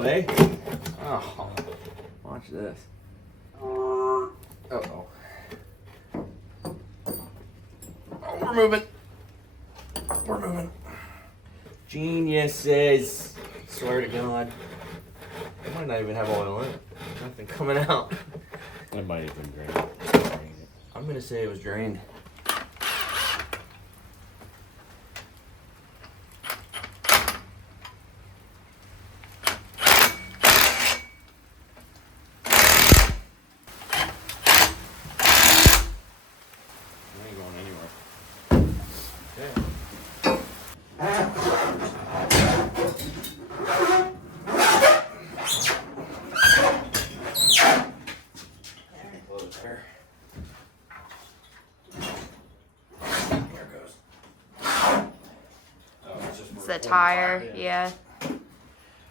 love, eh? Oh, watch this. Uh-oh. Oh, we're moving. We're moving. Geniuses. Swear to God. It might not even have oil in it. Nothing coming out. It might have been drained. I'm gonna say it was drained. It's the tire, yeah.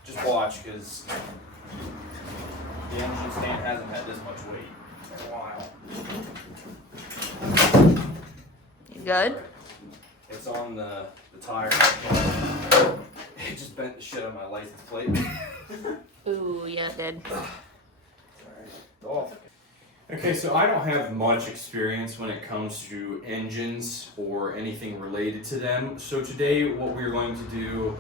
Just watch, because the engine stand hasn't had this much weight in a while. You good? It's on the tire. It just bent the shit on my license plate. Ooh, yeah, it did. Alright. Okay, so I don't have much experience when it comes to engines or anything related to them. So today what we're going to do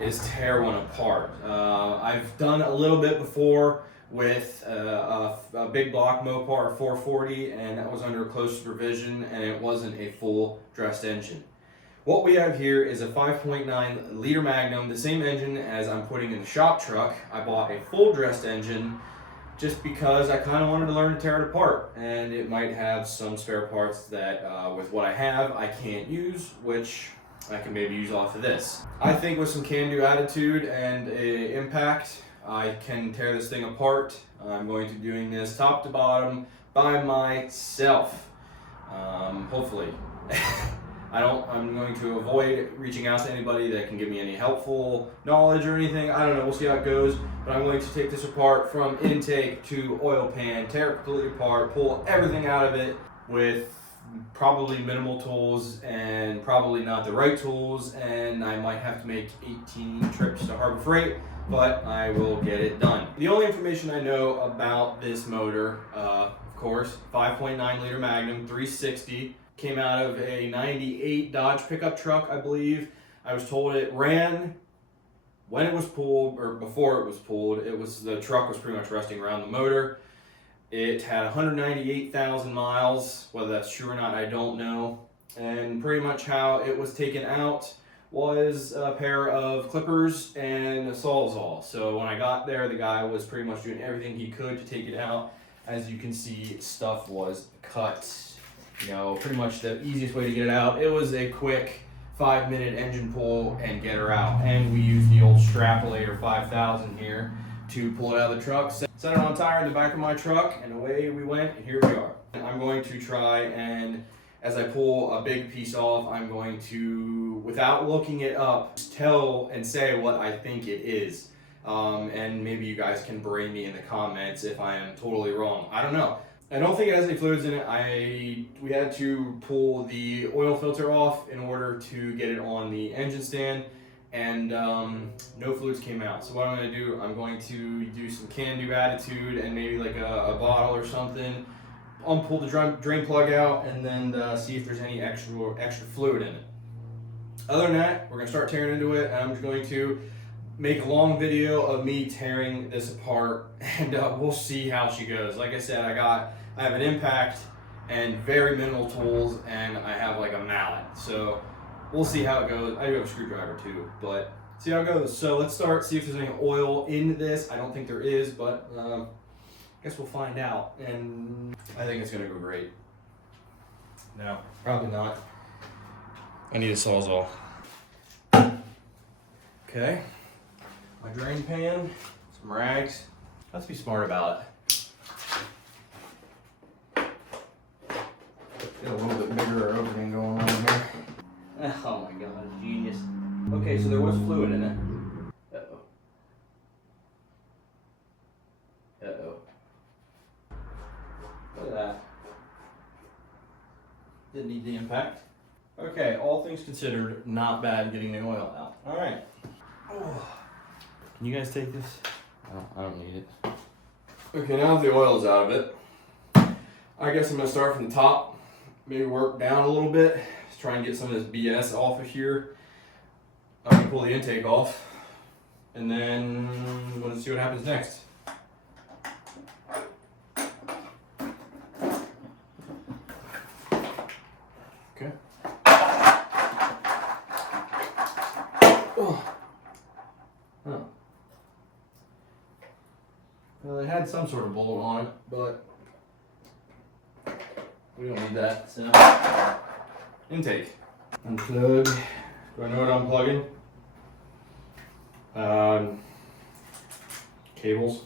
is tear one apart. I've done a little bit before with a big block Mopar 440, and that was under close supervision, and it wasn't a full dressed engine. What we have here is a 5.9 liter Magnum, the same engine as I'm putting in the shop truck. I bought a full dressed engine just because I kind of wanted to learn to tear it apart, and it might have some spare parts that with what I have I can't use, which I can maybe use off of this. I think with some can-do attitude and a impact, I can tear this thing apart. I'm going to be doing this top to bottom by myself, hopefully. I'm going to avoid reaching out to anybody that can give me any helpful knowledge or anything. I don't know, we'll see how it goes. But I'm going to take this apart from intake to oil pan, tear it completely apart, pull everything out of it with probably minimal tools and probably not the right tools. And I might have to make 18 trips to Harbor Freight, but I will get it done. The only information I know about this motor, of course, 5.9 liter Magnum, 360. Came out of a 98 Dodge pickup truck, I believe. I was told it ran when it was pulled, or before it was pulled. The truck was pretty much resting around the motor. It had 198,000 miles. Whether that's true or not, I don't know. And pretty much how it was taken out was a pair of clippers and a Sawzall. So when I got there, the guy was pretty much doing everything he could to take it out. As you can see, stuff was cut. You know, pretty much the easiest way to get it out. It was a quick 5-minute engine pull and get her out. And we used the old Strapolator 5000 here to pull it out of the truck. Set it on a tire in the back of my truck, and away we went, and here we are. I'm going to try and, as I pull a big piece off, I'm going to, without looking it up, tell and say what I think it is. And maybe you guys can brain me in the comments if I am totally wrong. I don't know. I don't think it has any fluids in it. We had to pull the oil filter off in order to get it on the engine stand, and no fluids came out. So what I'm going to do, I'm going to do some can-do attitude and maybe like a bottle or something, unpull the drain plug out, and then see if there's any extra fluid in it. Other than that, we're going to start tearing into it, and I'm just going to make a long video of me tearing this apart, and we'll see how she goes. Like I said, I have an impact and very minimal tools, and I have like a mallet. So we'll see how it goes. I do have a screwdriver too, but see how it goes. So let's start, see if there's any oil in this. I don't think there is, but I guess we'll find out. And I think it's gonna go great. No, probably not. I need a Sawzall. Okay. My drain pan, some rags. Let's be smart about it. Got a little bit bigger opening going on here. Oh my god, genius. Okay, so there was fluid in it. Uh-oh. Uh-oh. Look at that. Didn't need the impact. Okay, all things considered, not bad getting the oil out. Alright. Oh. Can you guys take this? I don't need it. Okay, now that the oil's out of it, I guess I'm gonna start from the top, maybe work down a little bit, just try and get some of this BS off of here. I'm gonna pull the intake off, and then I'm gonna see what happens next. Okay. Oh. Huh. Well, it had some sort of bolt on it, but we don't need that. So, intake. Unplug. Do I know what I'm plugging? Cables.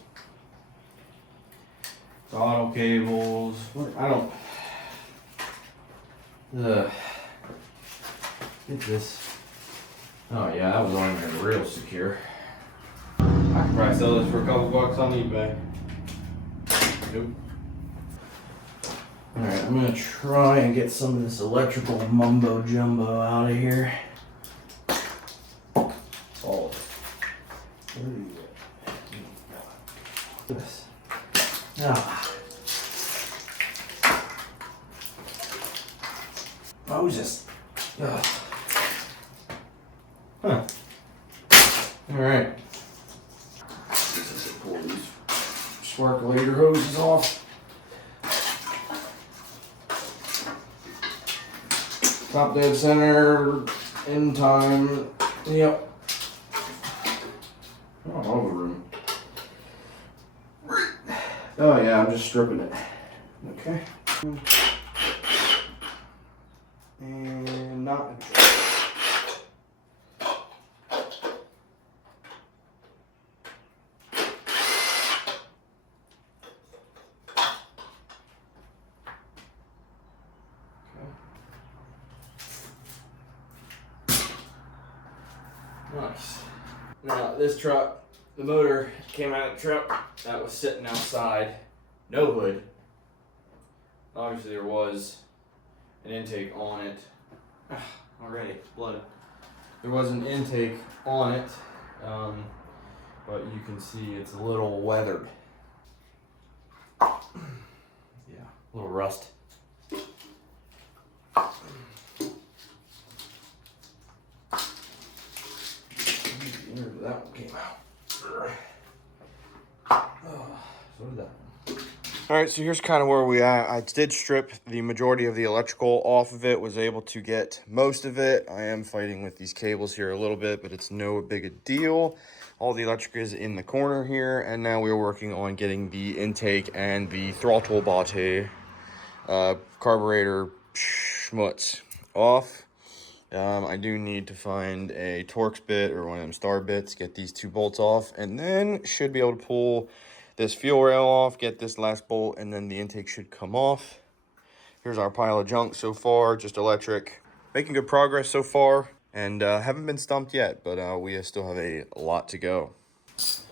Throttle cables. What? I don't. Get this. Oh yeah, that was on there real secure. I could probably sell this for a couple bucks on eBay. Nope. Alright, I'm gonna try and get some of this electrical mumbo jumbo out of here. All of it. This. Now, Moses. Ugh. Huh. Alright. Pull these sparkulator hoses off. Top dead center, in time. Yep. All over the room. Oh yeah, I'm just stripping it. Okay. And not. Nice. Now this truck, the motor came out of the truck that was sitting outside, no hood. Obviously there was an intake on it. Already, it's blood. There was an intake on it, but you can see it's a little weathered. Yeah, a little rust. That one came out. So did that one. Alright, so here's kind of where we are. I did strip the majority of the electrical off of it, was able to get most of it. I am fighting with these cables here a little bit, but it's no big a deal. All the electric is in the corner here, and now we're working on getting the intake and the throttle body carburetor schmutz off. I do need to find a Torx bit or one of them star bits, get these two bolts off, and then should be able to pull this fuel rail off, get this last bolt, and then the intake should come off. Here's our pile of junk so far, just electric. Making good progress so far, and haven't been stumped yet, but we still have a lot to go. Let's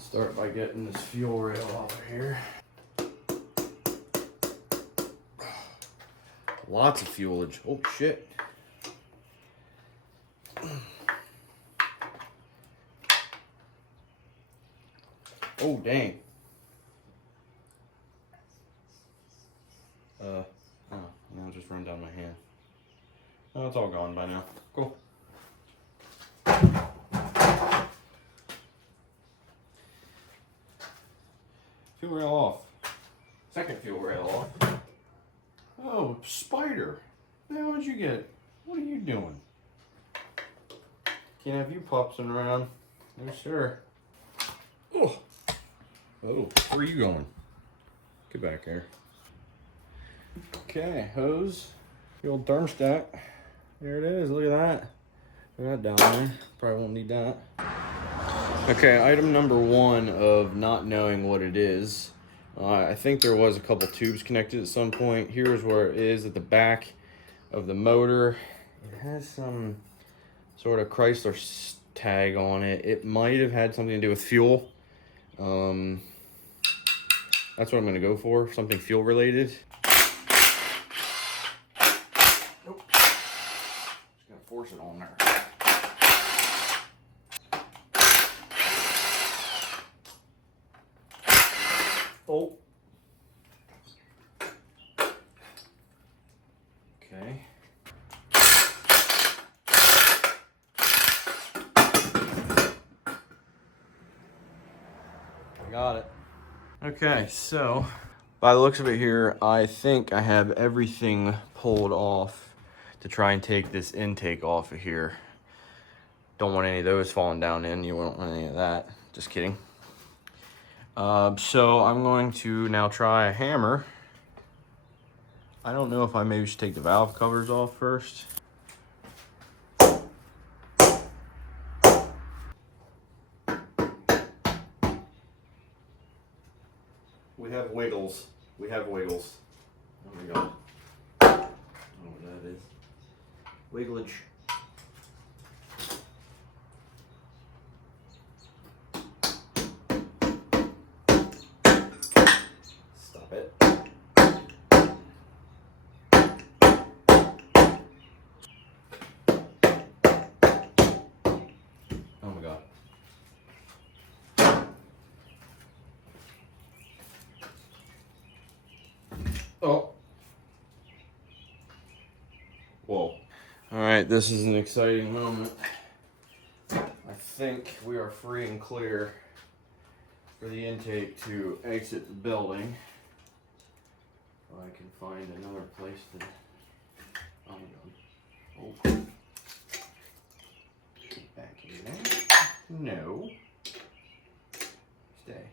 start by getting this fuel rail off of here. Lots of fuelage. Oh shit. Oh, dang. Oh, now it just run down my hand. Oh, it's all gone by now. Cool. Fuel rail off. Second fuel rail off. Oh, spider. How did you get it? What are you doing? Can't have you popsing around. No, sir. Oh. Oh, where are you going? Get back here. Okay, hose. The old thermostat. There it is. Look at that. Look at that down there. Probably won't need that. Okay, item number one of not knowing what it is. I think there was a couple tubes connected at some point. Here's where it is at the back of the motor. It has some sort of Chrysler tag on it. It might have had something to do with fuel. That's what I'm gonna go for, something fuel related. Nope. Just gotta force it on there. Oh. Okay. Got it. Okay, so by the looks of it here, I think I have everything pulled off to try and take this intake off of here. Don't want any of those falling down in. You won't want any of that. Just kidding. So I'm going to now try a hammer. I don't know if I maybe should take the valve covers off first. We have wiggles. We have wiggles. There we go. I don't know what that is. Wigglage. Stop it. Oh my god. Oh. Whoa. Alright, this is an exciting moment. I think we are free and clear for the intake to exit the building. If I can find another place to... Oh my god. Oh. Get back in there. No. Stay.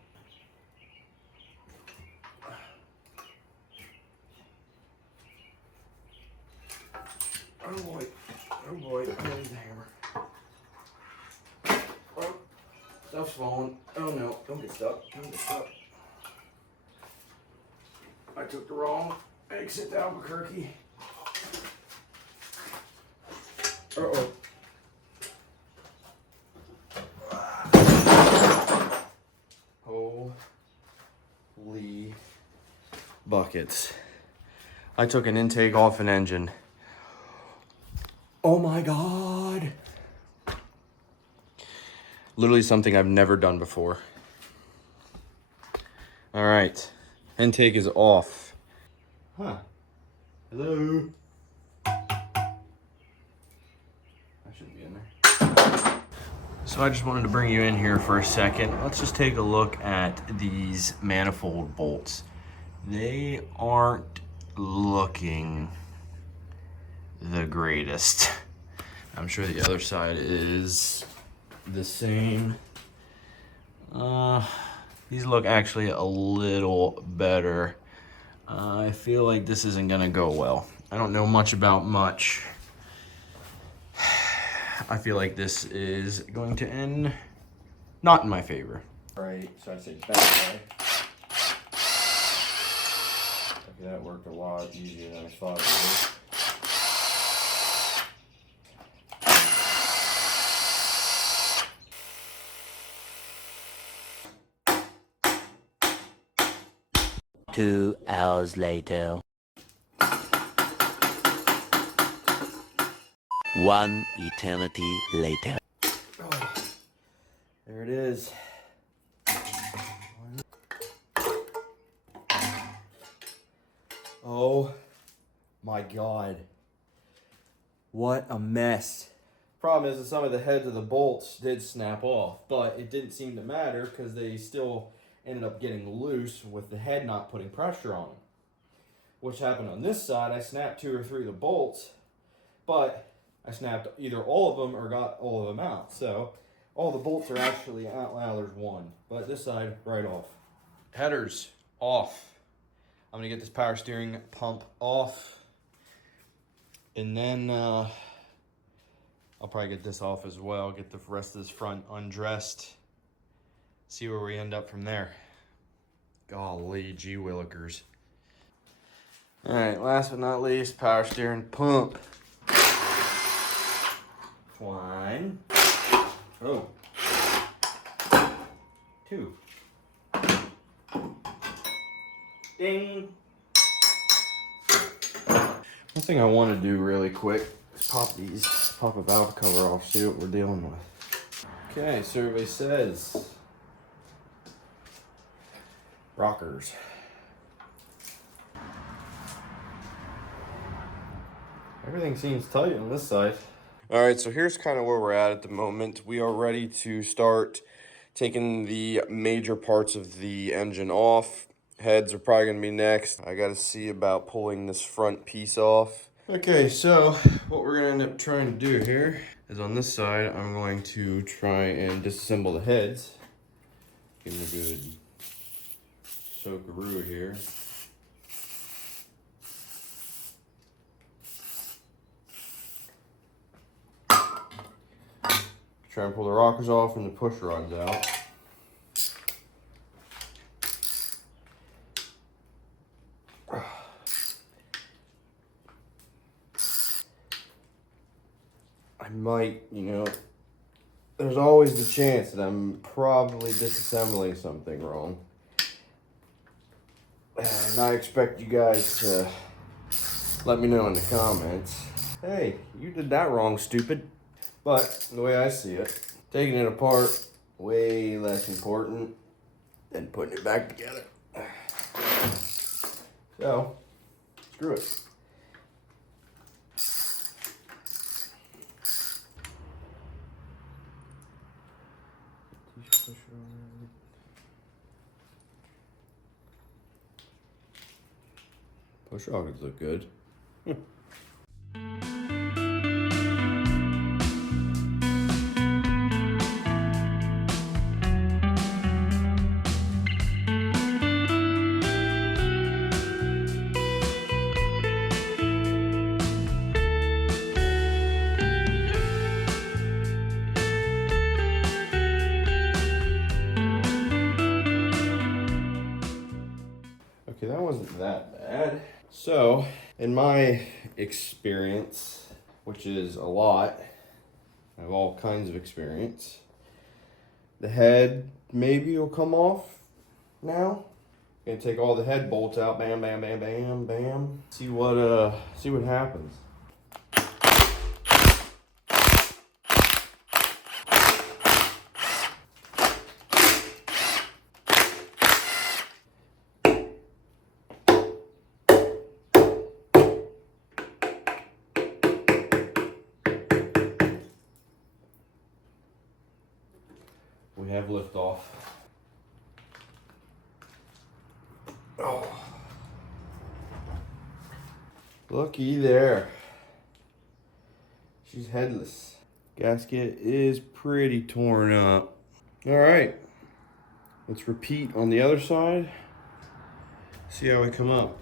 Oh boy. Oh boy. I need the hammer. Oh. Stuff's falling. Oh no. Don't get stuck. Don't get stuck. I took the wrong exit to Albuquerque. Uh-oh. Holy buckets. I took an intake off an engine. Oh my god. Literally something I've never done before. All right. Intake is off. Huh. Hello. I shouldn't be in there. So I just wanted to bring you in here for a second. Let's just take a look at these manifold bolts. They aren't looking the greatest. I'm sure the other side is the same. These look actually a little better. I feel like this isn't gonna go well. I don't know much about much. I feel like this is going to end not in my favor. Right, so I'd say back way. Okay, that worked a lot easier than I thought it would. Two hours later. One eternity later. Oh, there it is. Oh my god. What a mess. Problem is that some of the heads of the bolts did snap off, but it didn't seem to matter because they still ended up getting loose with the head not putting pressure on them. Which happened on this side, I snapped 2 or 3 of the bolts, but I snapped either all of them or got all of them out. So all the bolts are actually out. Well, there's one, but this side right off. Headers off. I'm gonna get this power steering pump off, and then I'll probably get this off as well, get the rest of this front undressed, see where we end up from there. Golly gee willikers. All right, last but not least, power steering pump. 1. Oh. 2. Ding. One thing I want to do really quick is pop a valve cover off, see what we're dealing with. Okay, survey says rockers. Everything seems tight on this side. All right, so here's kind of where we're at the moment. We are ready to start taking the major parts of the engine off. Heads are probably gonna be next. I gotta see about pulling this front piece off. Okay, so what we're gonna end up trying to do here is on this side, I'm going to try and disassemble the heads. Give them a good soakaroo here. Try and pull the rockers off and the push rods out. I might, there's always the chance that I'm probably disassembling something wrong. And I expect you guys to let me know in the comments. Hey, you did that wrong, stupid. But the way I see it, taking it apart, way less important than putting it back together. So, screw it. Push rockets look good. Okay, that wasn't that bad. So, in my experience, which is a lot, I have all kinds of experience, the head maybe will come off now. Gonna take all the head bolts out, bam, bam, bam, bam, bam. See what happens. We have liftoff. Oh. Looky there. She's headless. Gasket is pretty torn up. All right. Let's repeat on the other side. See how we come up.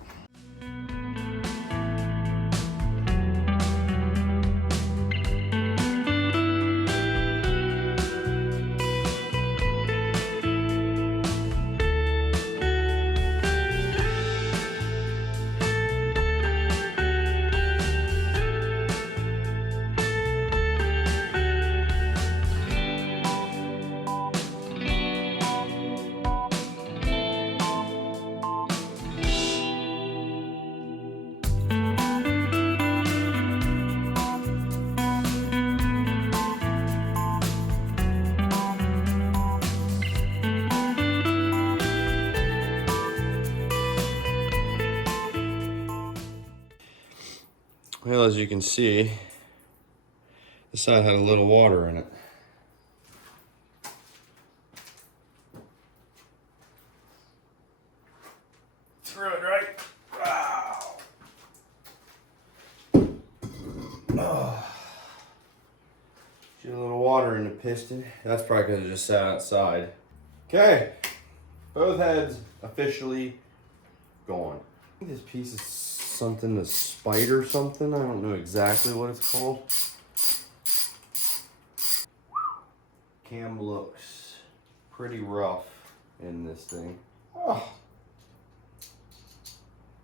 Well, as you can see, this side had a little water in it. Screw it, right? Wow. Oh. Get a little water in the piston. That's probably because it just sat outside. Okay, both heads officially gone. I think this piece is something to spite or something. I don't know exactly what it's called. Cam looks pretty rough in this thing. Oh,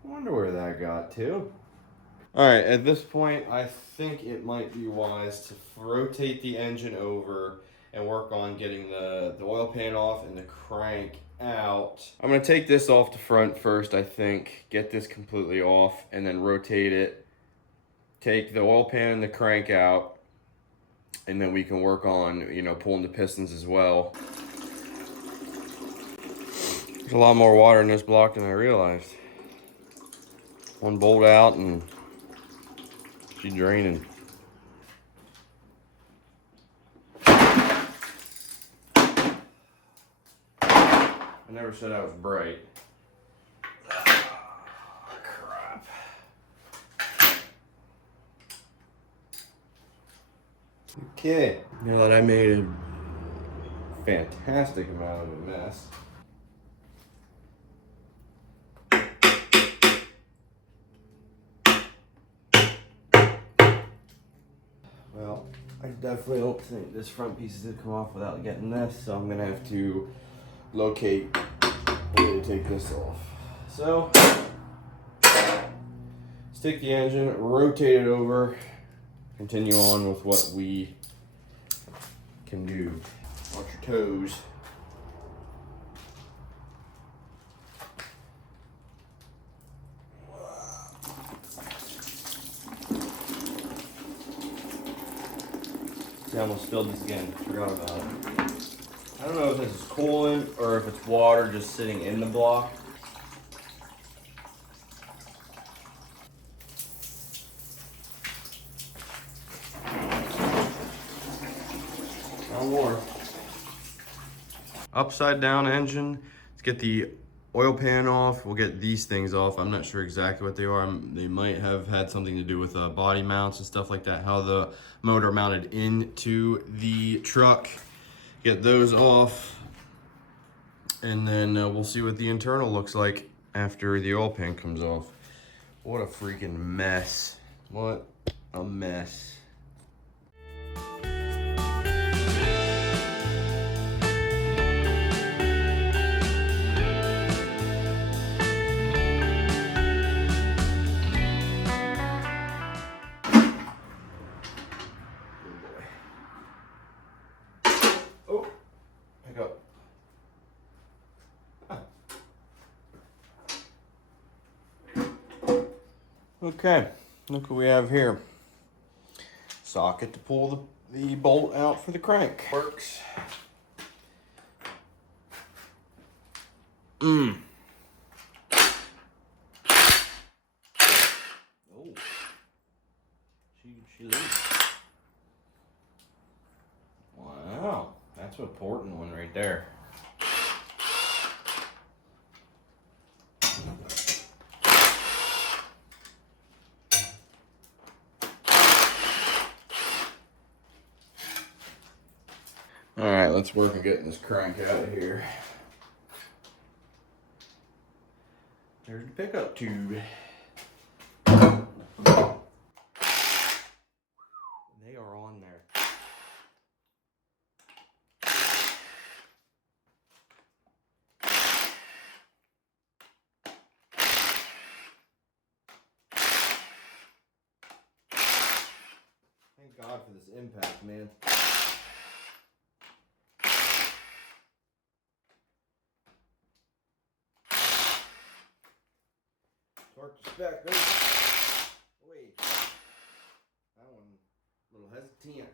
I wonder where that got to. All right, at this point, I think it might be wise to rotate the engine over and work on getting the oil pan off and the crank out. I'm gonna take this off the front first, I think, get this completely off, and then rotate it, take the oil pan and the crank out, and then we can work on, pulling the pistons as well. There's a lot more water in this block than I realized. One bolt out and she's draining. I never said I was bright. Crap. Okay, now that I made a fantastic amount of a mess. Well, I definitely don't think this front piece is gonna come off without getting this, so I'm gonna have to locate a way to take this off. So, stick the engine, rotate it over, continue on with what we can do. Watch your toes. See, I almost spilled this again. Forgot about it. I don't know if this is coolant or if it's water just sitting in the block. No more. Upside down engine. Let's get the oil pan off. We'll get these things off. I'm not sure exactly what they are. They might have had something to do with body mounts and stuff like that. How the motor mounted into the truck. Get those off. And then we'll see what the internal looks like after the oil pan comes off. What a freaking mess. What a mess. Oh, pick up. Okay, look what we have here. Socket to pull the bolt out for the crank. Works. Oh. She leaks. Wow, that's an important one right there. All right, let's work on getting this crank out of here. There's the pickup tube. They are on there. Thank God for this impact, man. Torque the spec. Wait. That one a little hesitant.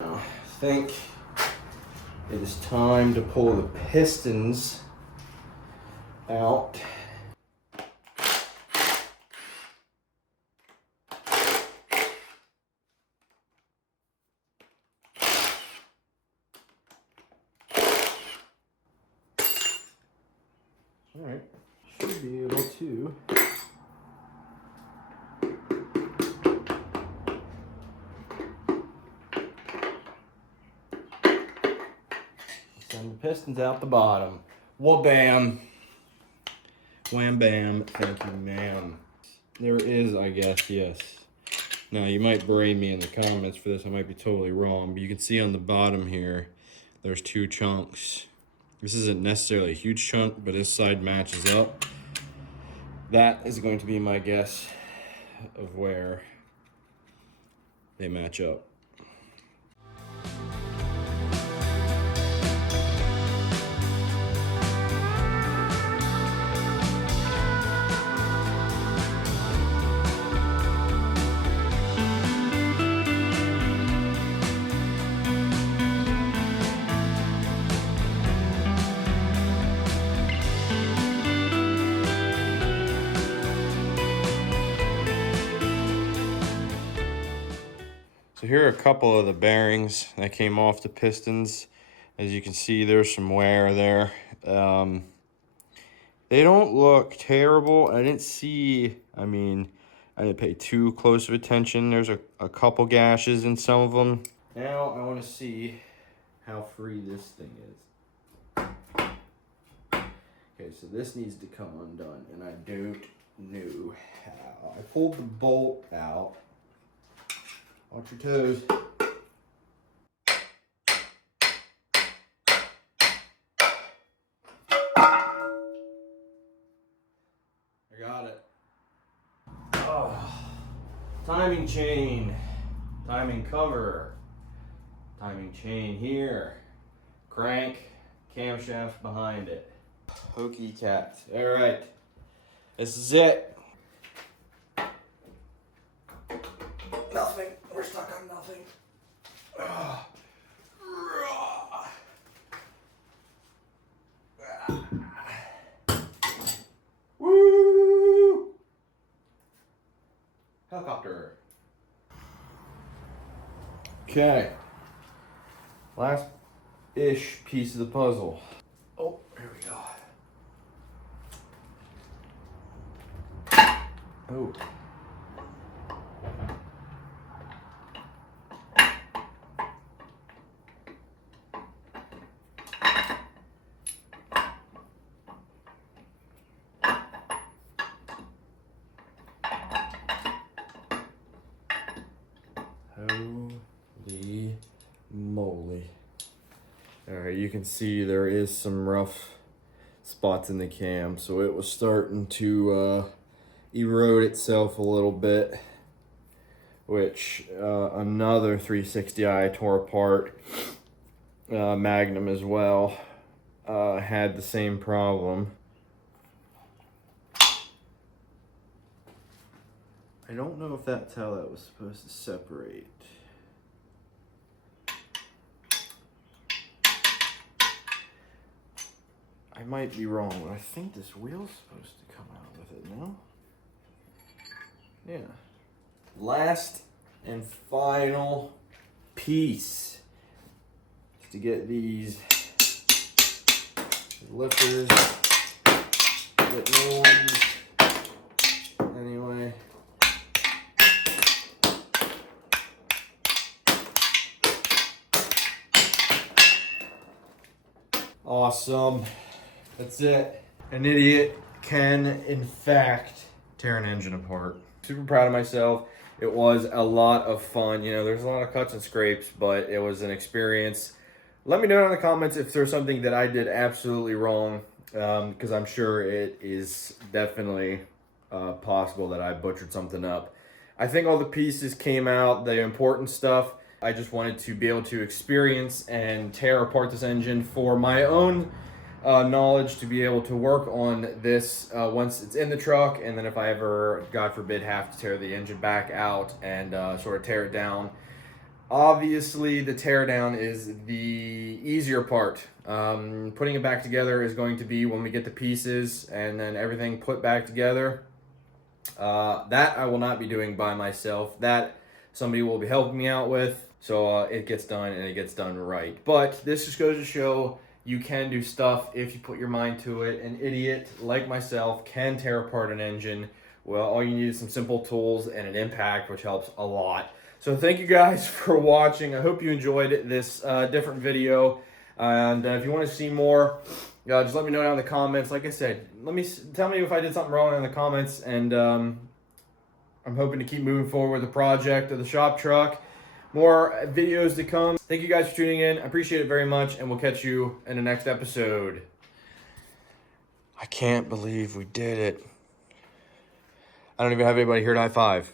I think it is time to pull the pistons out. All right, should be able to. Send the pistons out the bottom. Wha-bam. Wham bam. Thank you, ma'am. There is, I guess, yes. Now, you might berate me in the comments for this. I might be totally wrong, but you can see on the bottom here, there's 2 chunks. This isn't necessarily a huge chunk, but this side matches up. That is going to be my guess of where they match up. So here are a couple of the bearings that came off the pistons. As you can see, there's some wear there. They don't look terrible. I didn't pay too close of attention. There's a couple gashes in some of them. Now I want to see how free this thing is. Okay, so this needs to come undone, and I don't know how. I pulled the bolt out. Watch your toes. I got it. Oh. Timing chain. Timing cover. Timing chain here. Crank. Camshaft behind it. Hokey cat. Alright. This is it. Nothing. We're stuck on nothing. Woo! Helicopter. Okay. Last-ish piece of the puzzle. Oh, here we go. Oh. Holy moly. Alright, you can see there is some rough spots in the cam, so it was starting to erode itself a little bit, which another 360i tore apart. Magnum as well had the same problem. I don't know if that's how that was supposed to separate. I might be wrong, but I think this wheel's supposed to come out with it, no? Yeah. Last and final piece is to get these lifters, get new ones. Anyway. Awesome. That's it. An idiot can, in fact, tear an engine apart. Super proud of myself. It was a lot of fun. You know, there's a lot of cuts and scrapes, but it was an experience. Let me know in the comments if there's something that I did absolutely wrong, because I'm sure it is definitely possible that I butchered something up. I think all the pieces came out, the important stuff. I just wanted to be able to experience and tear apart this engine for my own knowledge, to be able to work on this once it's in the truck, and then if I ever, God forbid, have to tear the engine back out and sort of tear it down. Obviously, the tear down is the easier part. Putting it back together is going to be when we get the pieces and then everything put back together. That I will not be doing by myself. That somebody will be helping me out with. So it gets done, and it gets done right. But this just goes to show you can do stuff if you put your mind to it. An idiot like myself can tear apart an engine. Well, all you need is some simple tools and an impact, which helps a lot. So thank you guys for watching. I hope you enjoyed this different video. And if you want to see more, just let me know down in the comments. Like I said, tell me if I did something wrong in the comments, and I'm hoping to keep moving forward with the project of the shop truck. More videos to come. Thank you guys for tuning in. I appreciate it very much, and we'll catch you in the next episode. I can't believe we did it. I don't even have anybody here to high five.